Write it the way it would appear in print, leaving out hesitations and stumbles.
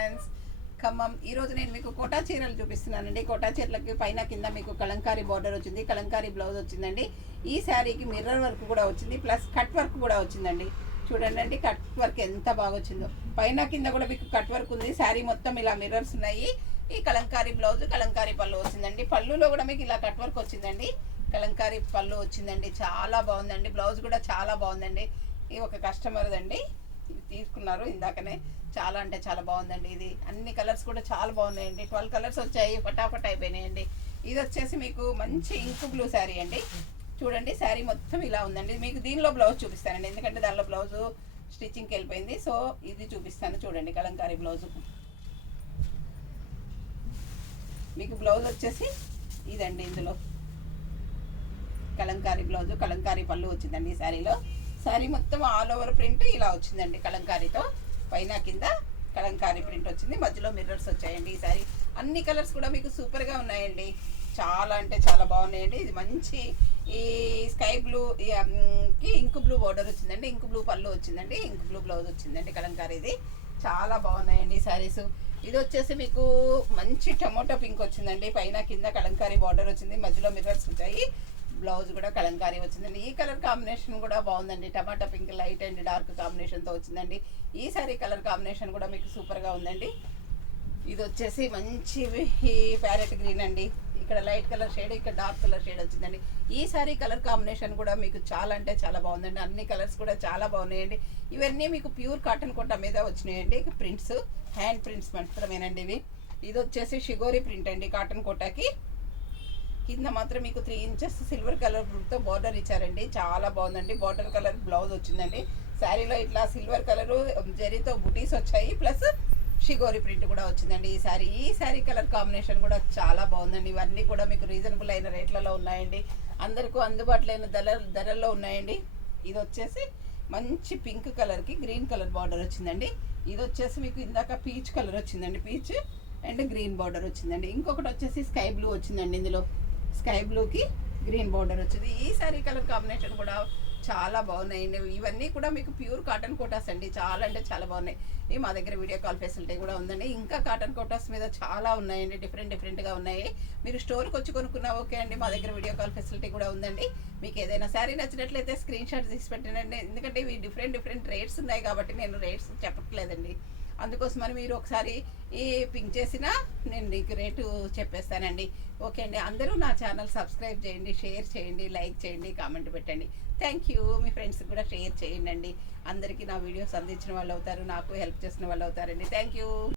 Friends, Khammam. ఈరోజు నేను మీకు కోటా చీరలు చూపిస్తున్నానండి. కోటా చీరలకి పైన కింద మీకు కలంకారీ బార్డర్ వచ్చింది, కలంకారీ బ్లౌజ్ వచ్చిందండి. ఈ శారీకి మిర్రర్ వర్క్ కూడా వచ్చింది, ప్లస్ కట్ వర్క్ కూడా వచ్చిందండి. చూడండి, కట్ వర్క్ ఎంత బాగా వచ్చిందో. పైన కింద కూడా మీకు కట్ వర్క్ ఉంది. శారీ మొత్తం ఇలా మిర్రర్స్ ఉన్నాయి. ఈ కలంకారీ బ్లౌజ్, కలంకారీ పళ్ళు వచ్చిందండి. పళ్ళులో కూడా మీకు ఇలా కట్ వర్క్ వచ్చిందండి. కలంకారీ పళ్ళు వచ్చిందండి. చాలా బాగుందండి. బ్లౌజ్ కూడా చాలా బాగుందండి. ఇది ఒక కస్టమర్ దండి, తీసుకున్నారు ఇందాకనే. చాలా అంటే చాలా బాగుందండి. ఇది అన్ని కలర్స్ కూడా చాలా బాగున్నాయండి. 12 కలర్స్ వచ్చాయి, ఫటాఫట్ అయిపోయినాయండి. ఇది వచ్చేసి మీకు మంచి ఇంకు బ్లూ శారీ అండి. చూడండి, శారీ మొత్తం ఇలా ఉందండి. మీకు దీనిలో బ్లౌజ్ చూపిస్తానండి, ఎందుకంటే దానిలో బ్లౌజు స్టిచ్చింగ్కి వెళ్ళిపోయింది. సో ఇది చూపిస్తాను చూడండి. కలంకారీ బ్లౌజు మీకు బ్లౌజ్ వచ్చేసి ఇదండి. ఇందులో కలంకారీ బ్లౌజు, కలంకారీ పళ్ళు వచ్చిందండి. ఈ శారీలో శారీ మొత్తం ఆల్ ఓవర్ ప్రింట్ ఇలా వచ్చిందండి. కలంకారీతో పైన కింద కలంకారీ ప్రింట్ వచ్చింది, మధ్యలో మిర్రర్స్ వచ్చాయండి. ఈ శారీ అన్ని కలర్స్ కూడా మీకు సూపర్గా ఉన్నాయండి. చాలా అంటే చాలా బాగున్నాయండి. ఇది మంచి ఈ స్కై బ్లూ కి ఇంకు బ్లూ బార్డర్ వచ్చిందండి. ఇంకు బ్లూ పళ్ళు వచ్చిందండి, ఇంకు బ్లూ బ్లౌజ్ వచ్చిందండి. కలంకారీది చాలా బాగున్నాయండి ఈ శారీస్. ఇది వచ్చేసి మీకు మంచి టమోటా పింక్ వచ్చిందండి. పైన కింద కలంకారీ బార్డర్ వచ్చింది, మధ్యలో మిర్రర్స్ వచ్చాయి. బ్లౌజ్ కూడా కలంకారీ వచ్చిందండి. ఈ కలర్ కాంబినేషన్ కూడా బాగుందండి. టమాటా పింక్ లైట్ అండ్ డార్క్ కాంబినేషన్తో వచ్చిందండి. ఈ సారీ కలర్ కాంబినేషన్ కూడా మీకు సూపర్గా ఉందండి. ఇది వచ్చేసి మంచి ప్యారెట్ గ్రీన్ అండి. ఇక్కడ లైట్ కలర్ షేడ్, ఇక్కడ డార్క్ కలర్ షేడ్ వచ్చిందండి. ఈ సారీ కలర్ కాంబినేషన్ కూడా మీకు చాలా అంటే చాలా బాగుందండి. అన్ని కలర్స్ కూడా చాలా బాగున్నాయండి. ఇవన్నీ మీకు ప్యూర్ కాటన్ కోటా మీద వచ్చినాయండి. ప్రింట్స్ హ్యాండ్ ప్రింట్స్ మాత్రమేనండి ఇవి. ఇది వచ్చేసి షిగోరి ప్రింట్ అండి. కాటన్ కోటాకి కింద మాత్రం మీకు 3 ఇంచెస్ సిల్వర్ కలర్తో బార్డర్ ఇచ్చారండి. చాలా బాగుందండి. బార్డర్ కలర్ బ్లౌజ్ వచ్చిందండి. శారీలో ఇట్లా సిల్వర్ కలరు జరీతో బుటీస్ వచ్చాయి, ప్లస్ షిగోరి ప్రింట్ కూడా వచ్చిందండి. ఈ శారీ కలర్ కాంబినేషన్ కూడా చాలా బాగుందండి. ఇవన్నీ కూడా మీకు రీజనబుల్ అయిన రేట్లలో ఉన్నాయండి. అందరికీ అందుబాటులో అయిన ధరల్లో ఉన్నాయండి. ఇది వచ్చేసి మంచి పింక్ కలర్కి గ్రీన్ కలర్ బార్డర్ వచ్చిందండి. ఇది వచ్చేసి మీకు ఇందాక పీచ్ కలర్ వచ్చిందండి. పీచ్ అండ్ గ్రీన్ బార్డర్ వచ్చిందండి. ఇంకొకటి వచ్చేసి స్కై బ్లూ వచ్చిందండి. ఇందులో స్కై బ్లూకి గ్రీన్ బార్డర్ వచ్చింది. ఈ శారీ కలర్ కాంబినేషన్ కూడా చాలా బాగున్నాయండి. ఇవన్నీ కూడా మీకు ప్యూర్ కాటన్ కోటాస్ అండి. చాలా అంటే చాలా బాగున్నాయి. ఇవి మా దగ్గర వీడియో కాల్ ఫెసిలిటీ కూడా ఉందండి. ఇంకా కాటన్ కోటాస్ మీద చాలా ఉన్నాయండి. డిఫరెంట్గా ఉన్నాయి. మీరు స్టోర్కి వచ్చి కొనుక్కున్నా ఓకే అండి. మా దగ్గర వీడియో కాల్ ఫెసిలిటీ కూడా ఉందండి. మీకు ఏదైనా శారీ నచ్చినట్లయితే స్క్రీన్ షాట్ తీసి పెట్టండి. ఎందుకంటే ఇవి డిఫరెంట్ రేట్స్ ఉన్నాయి కాబట్టి నేను రేట్స్ చెప్పట్లేదండి. అందుకోసమని మీరు ఒకసారి ఈ పింక్ చేసినా నేను నీకు రేటు చెప్పేస్తానండి. ఓకే అండి. అందరూ నా ఛానల్ సబ్స్క్రైబ్ చేయండి, షేర్ చేయండి, లైక్ చేయండి, కామెంట్ పెట్టండి. Thank you. మీ ఫ్రెండ్స్కి కూడా షేర్ చేయండి. అందరికీ నా వీడియోస్ అందించిన వాళ్ళు అవుతారు, నాకు హెల్ప్ చేసిన వాళ్ళు అవుతారండి. Thank you.